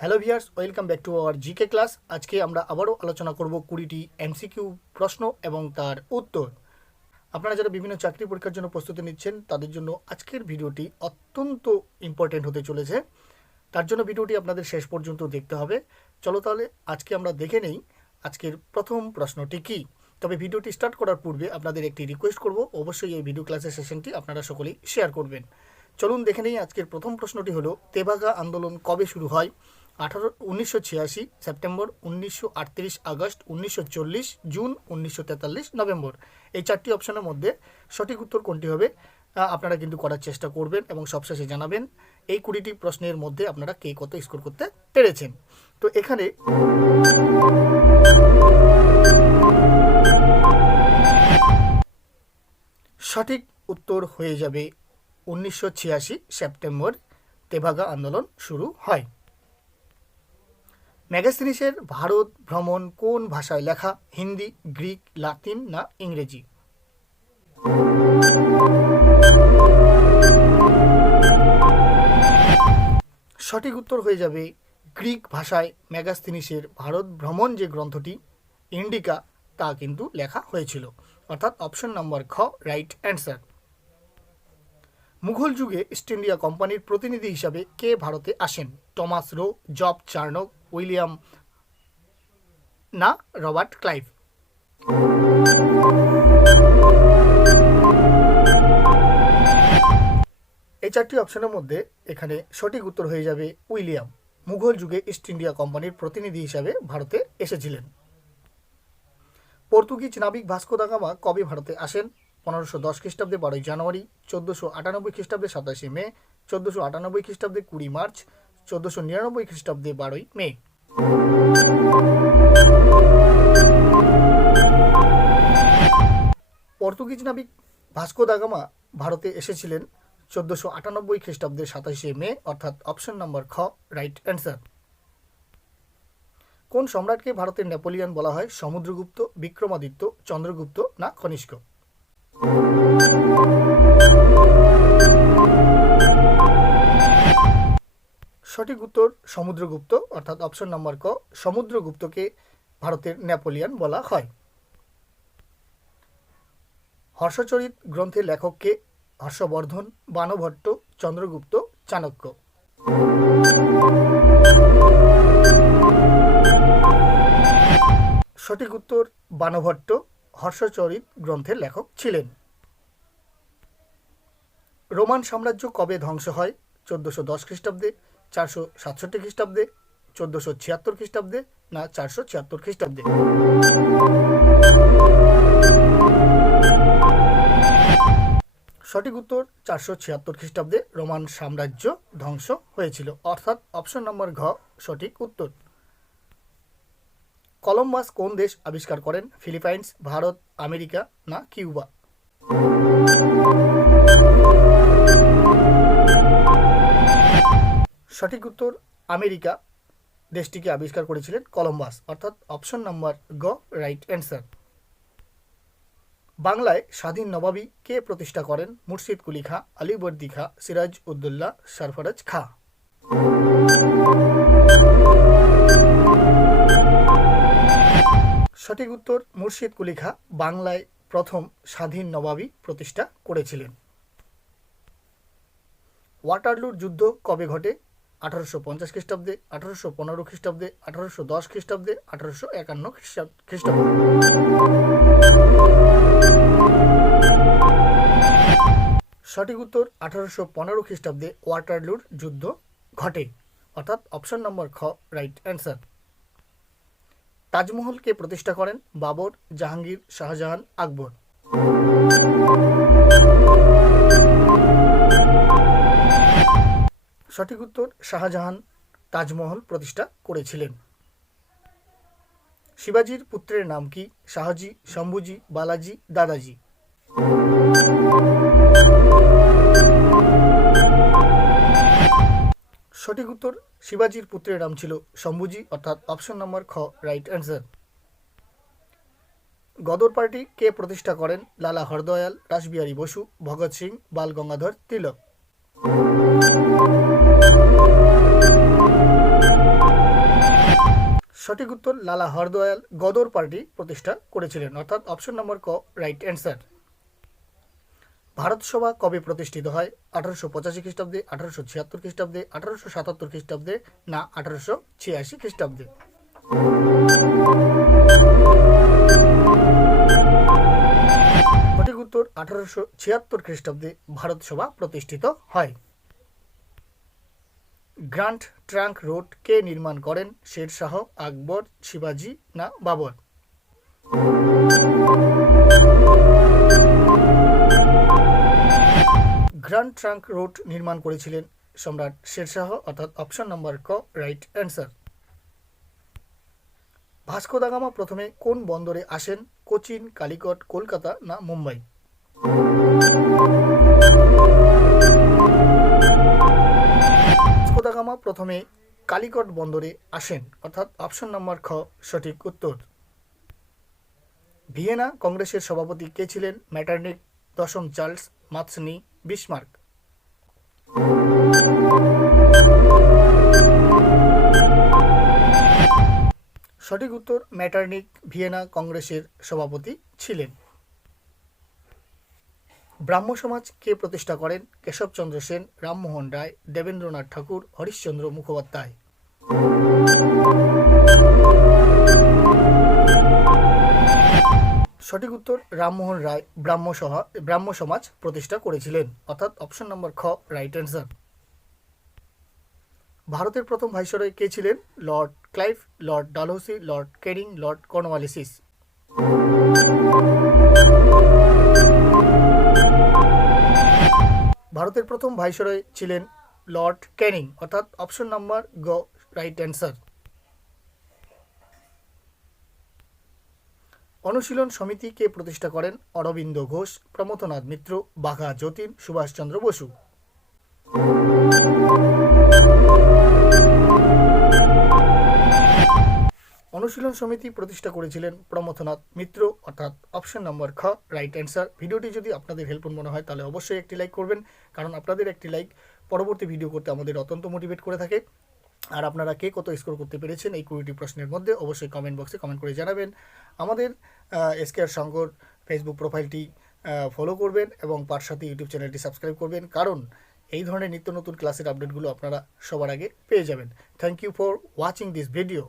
Hello viewers, welcome back to our GK class. আজকে আমরা আবারও আলোচনা করব 20টি এমসিকিউ প্রশ্ন এবং তার উত্তর। আপনারা যারা বিভিন্ন চাকরি পরীক্ষার জন্য প্রস্তুতি নিচ্ছেন তাদের জন্য আজকের ভিডিওটি অত্যন্ত ইম্পর্টেন্ট হতে চলেছে। তার জন্য ভিডিওটি আপনাদের শেষ পর্যন্ত দেখতে হবে। চলো তাহলে আজকে আমরা দেখে নেই আজকের প্রথম প্রশ্নটি কী। তবে ভিডিওটি স্টার্ট করার পূর্বে আপনাদের একটি রিকোয়েস্ট করব, অবশ্যই এই ভিডিও ক্লাসের সেশনটি আপনারা সকলেই শেয়ার করবেন। চলুন দেখে নেই আজকের প্রথম প্রশ্নটি হলো, তেভাগা আন্দোলন কবে শুরু হয়? 1986, সেপ্টেম্বর, 1938, আগস্ট, 1940, জুন, 1943, নভেম্বর। এই চারটি অপশনের মধ্যে সঠিক উত্তর কোনটি হবে আপনারা কিন্তু করার চেষ্টা করবেন এবং সবশেষে জানাবেন এই 20টি প্রশ্নের মধ্যে আপনারা কে কত স্কোর করতে পেরেছেন। তো এখানে সঠিক উত্তর হয়ে যাবে 1986 সেপ্টেম্বর তেভাগা আন্দোলন শুরু হয়। ম্যাগাস্তিনিসের ভারত ভ্রমণ কোন ভাষায় লেখা? হিন্দি, গ্রিক, লাতিন না ইংরেজি? সঠিক উত্তর হয়ে যাবে গ্রিক ভাষায় ম্যাগাস্তিনিসের ভারত ভ্রমণ যে গ্রন্থটি ইন্ডিকা তা কিন্তু লেখা হয়েছিল, অর্থাৎ অপশন নাম্বার খ রাইট অ্যান্সার। মুঘল যুগে ইস্ট ইন্ডিয়া কোম্পানির প্রতিনিধি হিসাবে কে ভারতে আসেন? Thomas Roe, job Charnock, William না রবার্ট ক্লাইভ? এই চারটি অপশনের মধ্যে এখানে সঠিক উত্তর হয়ে যাবে উইলিয়াম। মুঘল যুগে ইস্ট ইন্ডিয়া কোম্পানির প্রতিনিধি হিসাবে ভারতে এসেছিলেন। পর্তুগিজ নাবিক ভাস্কো দা গামা কবে ভারতে আসেন? 1510 খ্রিস্টাব্দে 12 জানুয়ারি, 1498 খ্রিস্টাব্দে 27 মে, 1498 খ্রিস্টাব্দে 20 মার্চ, 1499 খ্রিস্টাব্দে 12 মে। পর্তুগিজ নাবিক ভাস্কো দা গামা ভারতে এসেছিলেন 1498 খ্রিস্টাব্দের 27 মে, অর্থাৎ অপশন নাম্বার খ রাইট অ্যান্সার। কোন সম্রাটকে ভারতের নেপোলিয়ন বলা হয়? সমুদ্রগুপ্ত, বিক্রমাদিত্য, চন্দ্রগুপ্ত না কনিষ্ক? সঠিক উত্তর সমুদ্রগুপ্ত, অর্থাৎ অপশন নাম্বার ক সমুদ্রগুপ্তকে ভারতের নেপোলিয়ন বলা হয়। হর্ষচরিত গ্রন্থের লেখককে? হর্ষবর্ধন, বাণভট্ট, চন্দ্রগুপ্ত, চাণক্য? সঠিক উত্তর বাণভট্ট হর্ষচরিত গ্রন্থের লেখক ছিলেন। রোমান সাম্রাজ্য কবে ধ্বংস হয়? 1410 খ্রিস্টাব্দে, 467 খ্রিস্টাব্দে, 1476 খ্রিস্টাব্দে না 476 খ্রিস্টাব্দে? সঠিক উত্তর 476 খ্রিস্টাব্দে রোমান সাম্রাজ্য ধ্বংস হয়েছিল, অর্থাৎ অপশন নম্বর ঘ সঠিক উত্তর। কলম্বাস কোন দেশ আবিষ্কার করেন? ফিলিপাইন্স, ভারত, আমেরিকা না কিউবা? সঠিক উত্তর আমেরিকা দেশটিকে আবিষ্কার করেছিলেন কলম্বাস, অর্থাৎ অপশন নাম্বার গ রাইট অ্যান্সার। বাংলায় স্বাধীন নবাবী কে প্রতিষ্ঠা করেন? মুর্শিদ কুলি খাঁ, আলীবর্দী খাঁ, সিরাজ উদ্দৌলা, সরফরাজ খাঁ? সঠিক উত্তর মুর্শিদ কুলি খাঁ বাংলায় প্রথম স্বাধীন নবাবী প্রতিষ্ঠা করেছিলেন। ওয়াটারলুর যুদ্ধ কবে ঘটে? 1850 খ্রিস্টাব্দে, 1815 খ্রিস্টাব্দে, 1810 খ্রিস্টাব্দে, 1851 খ্রিস্টাব্দে? সঠিক উত্তর 1815 খ্রিস্টাব্দে ওয়াটারলুর যুদ্ধ ঘটে, অর্থাৎ অপশন নম্বর খ রাইট অ্যান্সার। তাজমহল কে প্রতিষ্ঠা করেন? বাবর, জাহাঙ্গীর, শাহজাহান, আকবর? সঠিক উত্তর শাহজাহান তাজমহল প্রতিষ্ঠা করেছিলেন। শিবাজির পুত্রের নাম কি? শাহজি, শম্ভুজি, বালাজি, দাদাজি? সঠিক উত্তর শিবাজির পুত্রের নাম ছিল শম্ভুজি, অর্থাৎ অপশন নম্বর খ রাইট অ্যান্সার। গদর পার্টি কে প্রতিষ্ঠা করেন? লালা হরদয়াল, রাসবিহারী বসু, ভগৎ সিং, বাল গঙ্গাধর তিলক? সঠিক উত্তর লালা হরদয়াল গদর পার্টি প্রতিষ্ঠা করেছিলেন, অর্থাৎ অপশন নম্বর ক রাইট অ্যান্সার। ভারত সভা কবে প্রতিষ্ঠিত হয়? 1885 খ্রিস্টাব্দে, 1876 খ্রিস্টাব্দে, 1877 খ্রিস্টাব্দে না 1886 খ্রিস্টাব্দে? সঠিক উত্তর 1876 খ্রিস্টাব্দে ভারত সভা প্রতিষ্ঠিত হয়। গ্র্যান্ড ট্রাঙ্ক রোড কে নির্মাণ করেন? শের শাহ, আকবর, শিবাজি না বাবর? গ্র্যান্ড ট্রাঙ্ক রোড নির্মাণ করেছিলেন সম্রাট শের শাহ, অর্থাৎ অপশন নম্বর ক right answer. Vasco da Gama প্রথমে কোন বন্দরে আসেন? কোচিন, কালিকট, কলকাতা না মুম্বাই? ভাস্কো দা গামা প্রথমে কালিকট বন্দরে আসেন, অর্থাৎ অপশন নম্বর খ সঠিক উত্তর। ভিয়েনা কংগ্রেসের সভাপতি কে ছিলেন? ম্যাটারনিক, দশম চার্লস, মাৎসনি, বিসমার্ক? সঠিক উত্তর ম্যাটারনিক ভিয়েনা কংগ্রেসের সভাপতি ছিলেন। ব্রাহ্ম সমাজ কে প্রতিষ্ঠা করেন? কেশবচন্দ্র সেন, রামমোহন রায়, দেবেন্দ্রনাথ ঠাকুর, হরিশ্চন্দ্র মুখোপাধ্যায়? সঠিক উত্তর রামমোহন রায় ব্রাহ্ম সমাজ প্রতিষ্ঠা করেছিলেন, অর্থাৎ অপশন নম্বর খ রাইট অ্যান্সার। ভারতের প্রথম ভাইসরয় কে ছিলেন? Lord Clive, Lord Dalhousie, Lord Canning, Lord Cornwallis? ভারতের প্রথম ভাইসরয় ছিলেন লর্ড ক্যানিং, অর্থাৎ অপশন নম্বর গ রাইট অ্যান্সার। অনুশীলন সমিতি কে প্রতিষ্ঠা করেন? অরবিন্দ ঘোষ, প্রমথনাথ মিত্র, বাঘা যতীন, সুভাষচন্দ্র বসু? অনুশীলন সমিতি প্রতিষ্ঠা করেছিলেন প্রমথনাথ মিত্র, অর্থাৎ অপশন নম্বর খ রাইট অ্যান্সার। ভিডিওটি যদি আপনাদের হেল্পফুল মনে হয় তাহলে অবশ্যই একটি লাইক করবেন, কারণ আপনাদের একটি লাইক পরবর্তী ভিডিও করতে আমাদের অত্যন্ত মোটিভেট করে থাকে। আর আপনারা কে কত স্কোর করতে পেরেছেন এই 20টি প্রশ্নের মধ্যে অবশ্যই কমেন্ট বক্সে কমেন্ট করে জানাবেন। আমাদের এসকেআর সংঘর ফেসবুক প্রোফাইলটি ফলো করবেন এবং তার সাথে ইউটিউব চ্যানেলটি সাবস্ক্রাইব করবেন, কারণ এই ধরনের নিত্য নতুন ক্লাসের আপডেটগুলো আপনারা সবার আগে পেয়ে যাবেন। Thank you for watching this video.